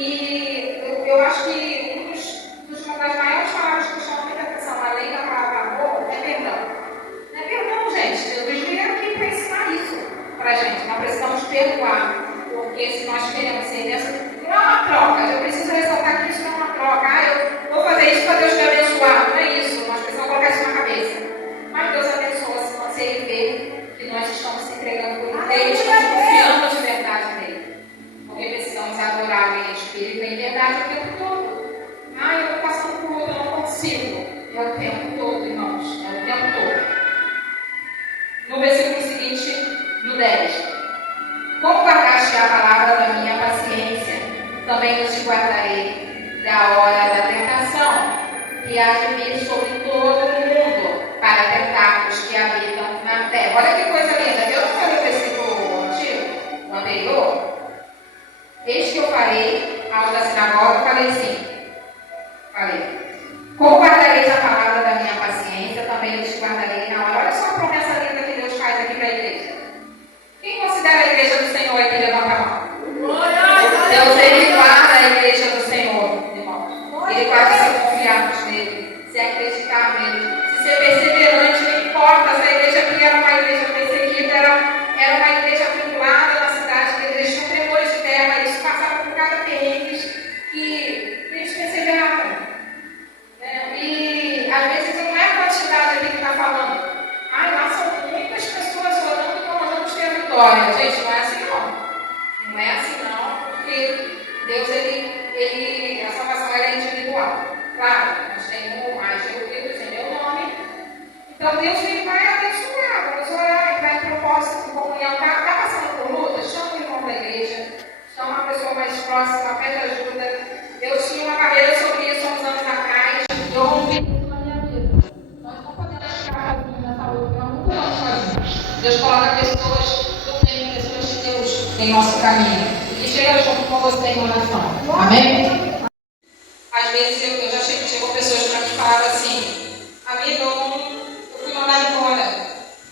E eu acho que uma das maiores palavras que chamam muita atenção, além da palavra amor, é perdão. Não é perdão, gente. Jesus veio aqui para ensinar isso para a gente. Nós precisamos perdoar, porque se nós queremos ser bênção, não é uma troca. Eu preciso ressaltar que isso não é uma troca. Eu vou fazer isso para Deus me abençoar. Não é isso. Nós precisamos colocar isso na cabeça. Mas Deus abençoa se Ele vê que nós estamos se entregando por Ele, estamos confiando de verdade nele. Porque precisamos adorar em espírito e em verdade o tempo todo. Eu estou passando por outro, eu não consigo. É o tempo todo, irmãos. É o tempo todo. No versículo seguinte, no 10. Como guardaste a palavra da minha paciência, também eu te guardarei da hora da tentação, que há de vir sobre todo o mundo, para tentar os que habitam na terra. Olha que coisa linda. Eu não falei o versículo antigo, o anterior. Eis que eu farei aos da sinagoga, falei assim. Como guardareis a palavra da minha paciência, também eu te guardarei na hora. Olha só a promessa linda que Deus faz aqui para a igreja. Quem considera a igreja do Senhor aqui? Levanta a mão. Deus, Ele guarda a igreja do Senhor, irmãos. Ele guarda se confiarmos nele, se acreditar nele, se ser perseverante, não importa se a igreja aqui era uma igreja perseguida, era uma igreja vinculada na cidade, que eles tinham tremores de terra, eles passavam por cada perrengue que eles perseveravam. E às vezes não é a quantidade aqui que está falando. Lá são muitas pessoas orando, então nós vamos ter a vitória. Gente, não é assim não. Não é assim não, porque Deus, a salvação é individual. Claro, nós temos mais Jesus em meu nome. Então Deus ele vai abençoar, vamos orar, vai em propósito, em comunhão. Está passando por luta? Chama o irmão da igreja, chama uma pessoa mais próxima, pede ajuda. Eu tinha uma carreira sobre isso há uns anos atrás. Eu rompi isso na minha vida. Nós não podemos ficar sozinhos nessa luta, nós nunca vamos sozinhos. Deus coloca pessoas do bem, pessoas de Deus em nosso caminho. E chega junto com você em oração. Amém? Às vezes eu já chegou pessoas para me falar assim: amiga, eu fui mandar embora.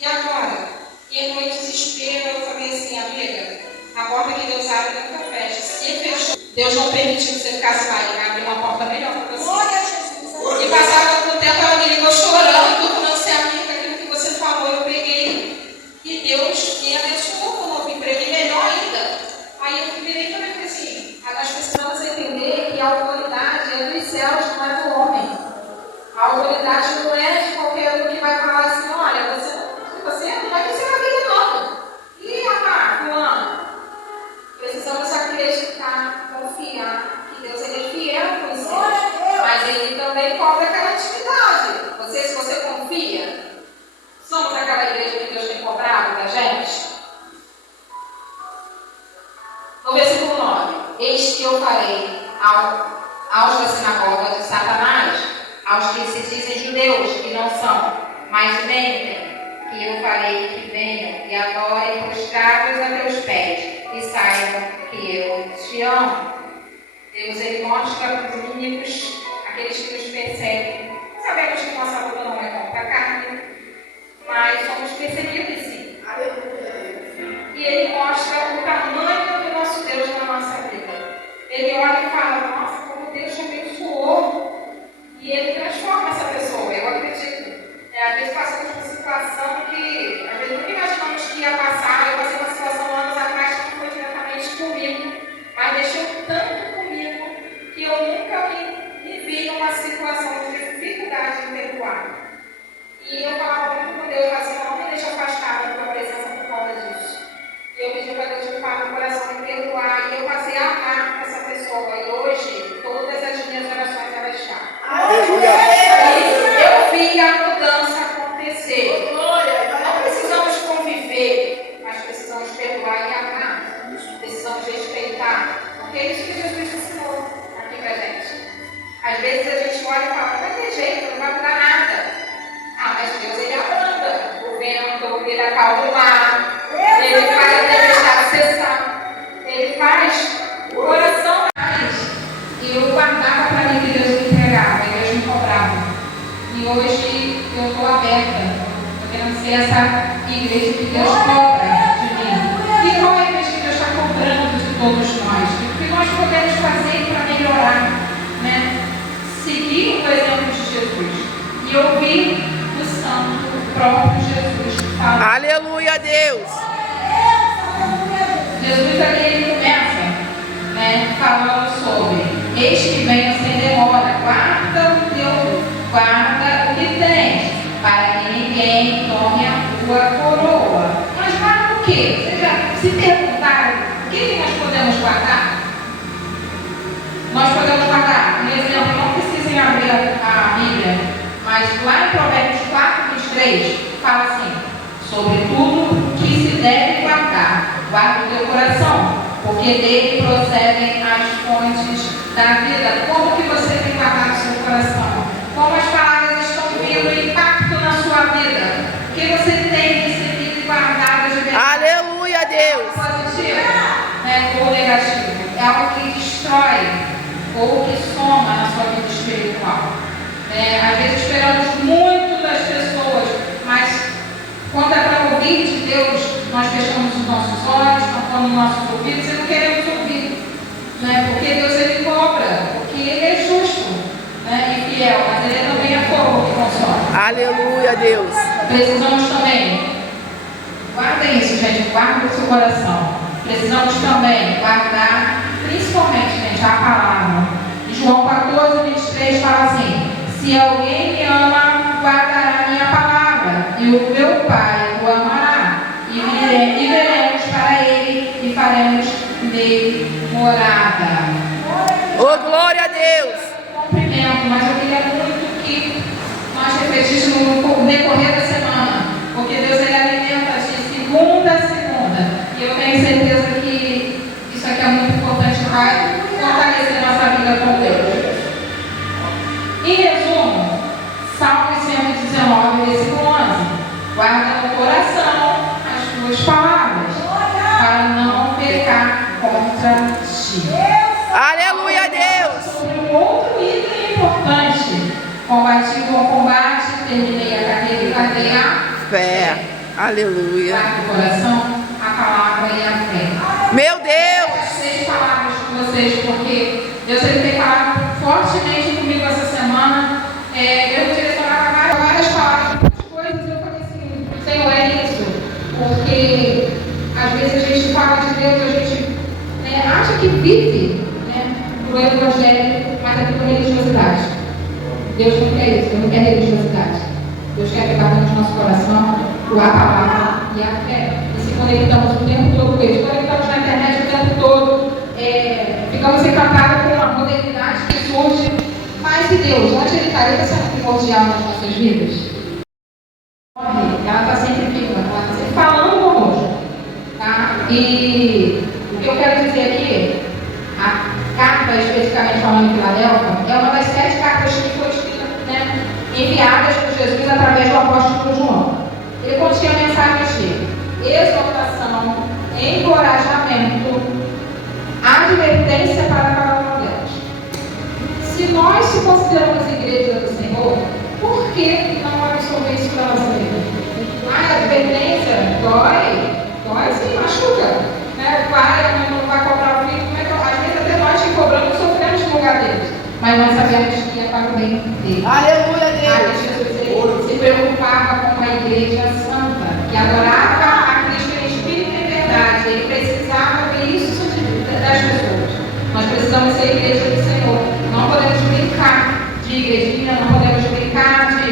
E agora? E no desespero eu falei assim: amiga, a porta que Deus abre nunca fecha. Se fechou, Deus não permitiu que você ficasse lá e abriu uma porta melhor para você. E passava um tempo, ela me ligou chorando, falando assim: amiga, aquilo que você falou, eu peguei. E Deus me abençoou com um novo emprego e melhor ainda. Aí eu virei e falei assim: nós precisamos entender que a autoridade é dos céus, não é do homem. A autoridade não é de qualquer um que vai falar assim: olha, você não vai vencer a vida não. E fulano, precisamos acreditar, confiar que Deus ele é fiel com os seus, mas ele também cobra aquela atividade. Se você confia, somos aquela igreja que Deus tem cobrado da gente? No versículo 9: eis que eu farei aos da sinagoga de Satanás, aos que se dizem judeus, que não são, mas mentem, que eu farei que venham e adorem prostrados a teus pés, e saibam que eu te amo. Deus ele mostra para os inimigos, aqueles que nos perseguem. Sabemos que nossa luta não é contra a carne, mas somos perseguidos sim. E ele mostra o tamanho do nosso Deus na nossa vida. Ele olha e fala: nossa, como Deus te abençoou. E ele transforma essa pessoa. Eu acredito. Às vezes passamos por situação que às vezes nunca imaginamos que ia passar. Eu passei uma situação anos atrás que não foi diretamente comigo, mas mexeu tanto comigo que eu nunca me vi numa situação de dificuldade de perdoar. E eu falava muito com Deus, assim: não me deixa afastar da tua presença por causa disso. E eu pedi para Deus limpar meu coração e perdoar. E eu passei a amar essa pessoa. E hoje, todas as minhas orações elas estão. Eu vi a mudança acontecer. Não precisamos conviver, mas precisamos perdoar e amar. Precisamos respeitar. Porque é isso que Jesus ensinou aqui pra gente. Às vezes a gente olha e fala: não vai ter jeito, não vai mudar nada. Mas Deus ele abranda o vento, ele acalma o mar, ele faz a tempestade cessar, ele faz o coração mais. E eu guardava para mim que Deus me entregava, e Deus me cobrava. E hoje eu estou aberta, eu quero ser essa igreja que Deus cobra de mim. E qual é a igreja que Deus está cobrando de todos nós? O que nós podemos fazer Aleluia a Deus. Jesus aqui ele começa, né, falando sobre: eis que venho sem demora, guarda o que tens, para que ninguém tome a tua coroa. Mas guarda o quê? Vocês já se perguntaram o que nós podemos guardar? Nós podemos guardar, por exemplo, não precisem abrir a Bíblia, mas lá em Provérbios 4:23 fala assim: sobretudo o que se deve guardar, guarda o teu coração, porque dele procedem as fontes da vida. Como que você tem guardado o seu coração? Como as palavras estão vindo impacto na sua vida? O que você tem recebido e guardado de verdade? Aleluia a Deus. Positivo, né, ou negativo? É algo que destrói ou que soma na sua vida espiritual. Às vezes esperamos muito das pessoas, mas quando é para ouvir de Deus, nós fechamos os nossos olhos, tampamos os nossos ouvidos e não queremos ouvir. Porque Deus ele cobra, porque ele é justo, e fiel, mas ele também é fogo que consome. Aleluia a Deus. Precisamos também, guarda isso, gente, guarda o seu coração. Precisamos também guardar, principalmente, gente, a palavra. João 14:23 fala assim: se alguém me ama, guardará a minha palavra, e o meu Pai o amará, e veremos para ele e faremos nele morada. Oh, glória a Deus. Cumprimento, mas eu queria muito que nós refletíssemos no decorrer da semana, porque Deus ele alimenta de segunda a segunda, e eu tenho certeza que isso aqui é muito importante, vai fortalecer nossa vida com Deus. Em resumo, Salmo 119, versículo 11: guarda no coração as tuas palavras, para não pecar contra ti. Aleluia a Deus. Sobre um outro item importante: combati o bom combate, terminei a carreira e guardei a Fé. Aleluia. Guarda o coração, a palavra e a fé. Meu Deus. 6 palavras com vocês, porque Deus ele tem falado fortemente comigo essa semana. Eu direcionava várias palavras, muitas coisas, e eu falei assim: Senhor, é isso. Porque às vezes a gente fala de Deus, a gente acha que vive no Evangelho, mas é tudo religiosidade. Deus não quer isso, Deus não quer religiosidade. Deus quer pegar no nosso coração a palavra e a fé. E se conectamos o tempo todo com Ele, conectamos na internet o tempo todo, ficamos encantados com uma modernidade que surge. Mas que Deus, onde Ele está, Ele está sendo primordial nas nossas vidas. Ela está sempre viva, ela está sempre falando conosco. Tá? E o que eu quero dizer aqui, a carta, especificamente falando em Filadélfia, é uma das 7 cartas que foi escrita, enviadas por Jesus através do apóstolo João. Ele continha mensagens de exortação, encorajamento, advertência para cada uma delas. Se nós se consideramos igreja do Senhor, por que não absorver isso para a nossa vida? A advertência dói sim, machuca. O pai, a mãe não vai cobrar o filho, às vezes até nós que cobramos sofremos no lugar deles. Mas nós sabemos que é para o bem deles. Aleluia, Deus. Jesus se preocupava com a igreja santa, que adorava a Cristo em espírito e em verdade. Ele precisava ver isso das pessoas. Nós precisamos ser igreja do Senhor. Não podemos brincar de igrejinha, não podemos brincar de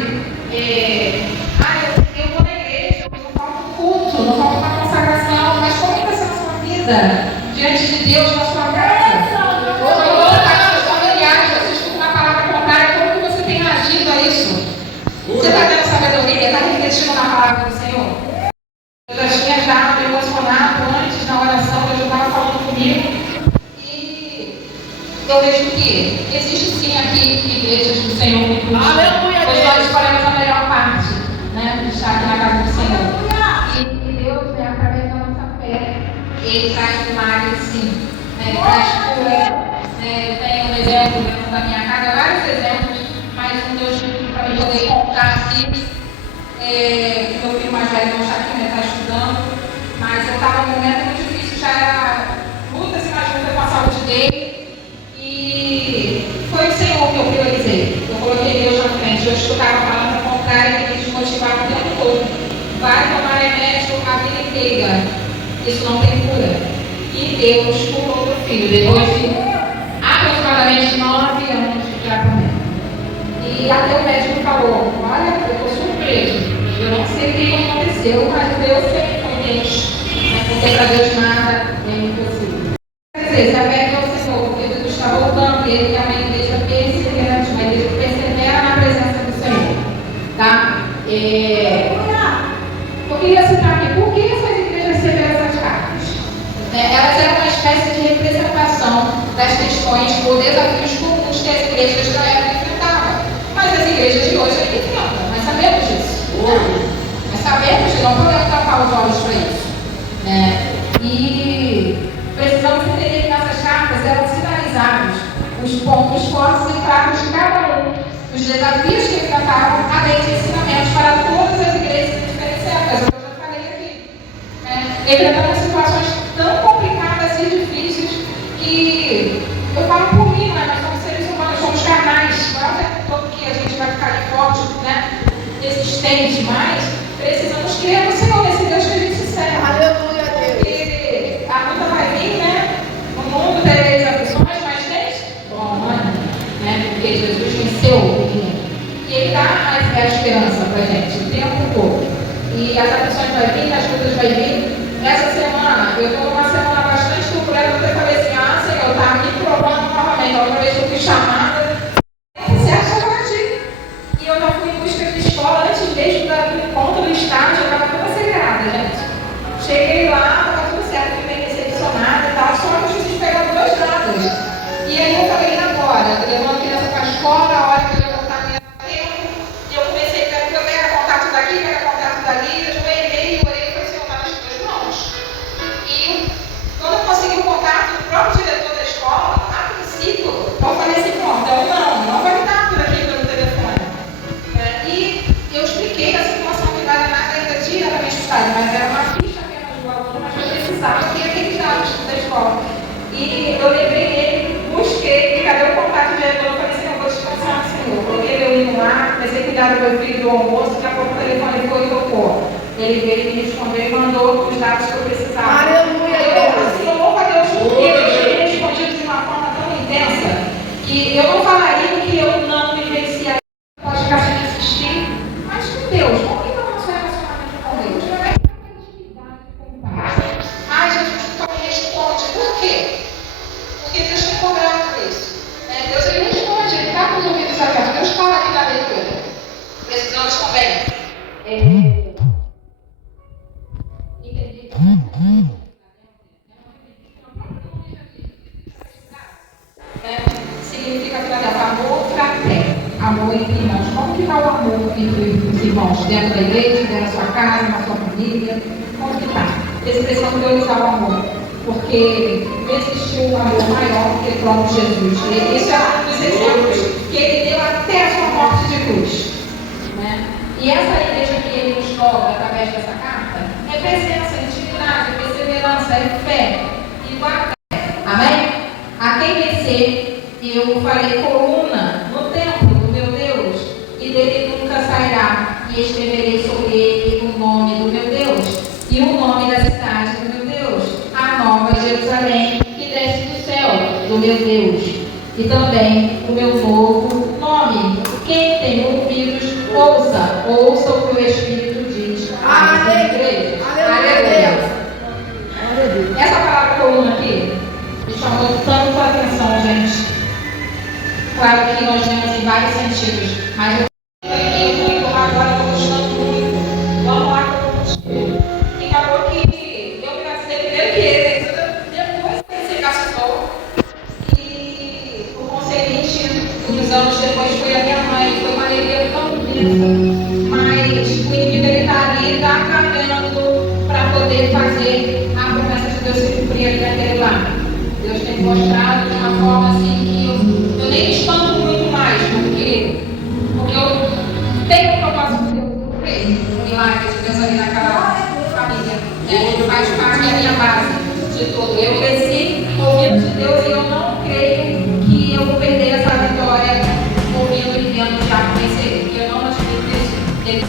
eu vou na igreja, eu não falta culto, não falta uma consagração, mas como está sendo a sua vida diante de Deus na sua casa? Ou está com seus familiares, você escuta uma palavra contrária, como que você tem agido a isso? Você está tendo sabedoria, está refletindo na palavra do Senhor? Eu já tinha me emocionado antes na oração, Deus já estava falando comigo. E eu vejo que existe sim aqui igrejas do Senhor que pois nós escolhemos a melhor parte, de estar aqui na casa do Senhor. E Deus, através da nossa fé, Ele traz milagres sim, traz cura. Eu tenho um exemplo dentro da minha casa, vários exemplos, mas um Deus para mim poder contar aqui. Meu filho mais velho não está aqui, está estudando, mas eu estava num momento muito difícil, já era luta, se machuca com a saúde dele, e foi o Senhor que eu priorizei. Eu coloquei Deus na frente, eu escutava a palavra contrária e me desmotivava o tempo todo. Vai tomar remédio, ele pega. Isso não tem cura. E Deus curou meu filho depois de aproximadamente 9 anos de tratamento. E até o médico falou: olha, eu estou surpreso. Eu não sei o que aconteceu, mas Deus sempre foi Deus. Não tem para Deus nada, é impossível. Quer dizer, se a fé é o Senhor, porque Jesus está voltando, e ele é uma igreja perseverante, uma igreja que persevera na presença do Senhor. Tá? Eu queria citar aqui, por que essas igrejas receberam essas cartas? Elas eram uma espécie de representação das questões ou desafios comuns que as igrejas da época enfrentavam. Mas as igrejas de hoje enfrentam, nós sabemos disso. Nós sabemos que não podemos tapar os olhos para isso. E precisamos entender que nessas cartas eram sinalizados os pontos fortes e fracos de cada um, os desafios que enfrentavam, além de ensinamentos para todas as igrejas em diferentes épocas, é o que eu já falei aqui. Enfrentando situações tão complicadas e difíceis que eu falo por mim, nós somos seres humanos, somos carnais, não é todo que a gente vai ficar ali forte, resistente, mas precisamos crer no Senhor, nesse Deus que a gente se serve. Aleluia, Deus. Porque a luta vai vir, no mundo tereis aflições, mas tens bom ânimo, porque Jesus venceu o mundo. E Ele dá a esperança para a gente o tempo todo. E as aflições vai vir, as lutas vai vir. Essa semana, eu estou numa semana bastante turbulenta, porque eu falei assim: Senhor, está me provando novamente. A outra vez que eu fui chamada, você acha que eu agir? E eu já fui em busca de escola, antes mesmo do encontro do estágio, eu estava toda acelerada, gente. Cheguei lá, estava tudo certo, fui bem decepcionada e tal, só que eu preciso pegar 2 dados. E aí eu falei: agora, eu levando a criança para a escola, a hora que eu ia voltar minha tempo, e eu comecei a pegar contato daqui, pegar contato dali, eu joelhei e orei para o Senhor nas 2 mãos. E quando eu consegui o contato do próprio diretor da escola, a princípio, eu falei assim: pronto, não vai dar tudo aqui pelo telefone. E eu expliquei a situação que não era nada ainda diretamente estudada, mas era uma ficha apenas do aluno, mas eu precisava ter aqueles dados da escola. E eu levei ele, busquei, e cadê o contato do diretor? Eu falei assim: eu vou descansar, Senhor. Coloquei meu hino lá, comecei a cuidar do meu filho do almoço, daqui a pouco o telefone foi e tocou. Ele veio, me respondeu e mandou os dados que eu precisava. Aleluia, Eu louvo a Deus, porque Deus me respondido de uma forma tão intensa que eu não falaria do que eu não vivenciaria. Pode ficar sem assistir, mas com Deus, como que é o nosso relacionamento com Deus? Não é aquela intimidade com o Pai. Jesus nunca me responde. Por quê? Porque Deus tem cobrado por isso. Deus ele responde, ele está com os ouvidos abertos. Deus fala aqui na leitura. Precisamos também. Significa amor fraterno, amor entre irmãos. Como que está o amor entre os irmãos? Dentro da igreja, dentro da sua casa, na sua família? Como que está? Precisamos priorizar o amor, porque não existiu um amor maior do que o próprio Jesus. Isso é um dos exemplos que ele deu até a sua morte de cruz. E essa igreja que ele nos cobra através dessa carta é presença, intimidade, perseverança, é fé e guarda. Amém? A quem vencer, eu farei coluna no templo do meu Deus, e dele nunca sairá, e escreverei sobre ele o nome do meu Deus, e o nome da cidade do meu Deus, a nova Jerusalém, que desce do céu do meu Deus, e também o meu novo nome. Quem tem ouvidos, ouça o que o Espírito diz às igrejas. Aleluia. Essa palavra coluna aqui me chamou tanto a atenção, gente. Claro que nós vemos em vários sentidos, mas eu vou empurrar agora, eu estou gostando muito. Vamos lá, que eu vou discutir. E acabou que eu me casei primeiro que ele, depois que ele se casou, e por conseguinte, uns anos depois foi a minha mãe, foi uma alegria tão bonita, mas o inimigo está ali, está caminhando para poder fazer a promessa de Deus se cumprir ali naquele lar. Deus tem mostrado de uma forma assim que eu nem espanto muito mais, porque eu tenho o propósito de Deus, eu creio no milagre de Deus ali naquela família. Ele faz parte da minha base de tudo. Eu cresci ouvindo de Deus e eu não creio que eu vou perder essa vitória ouvindo e vendo já conhecer. Eu não admito isso.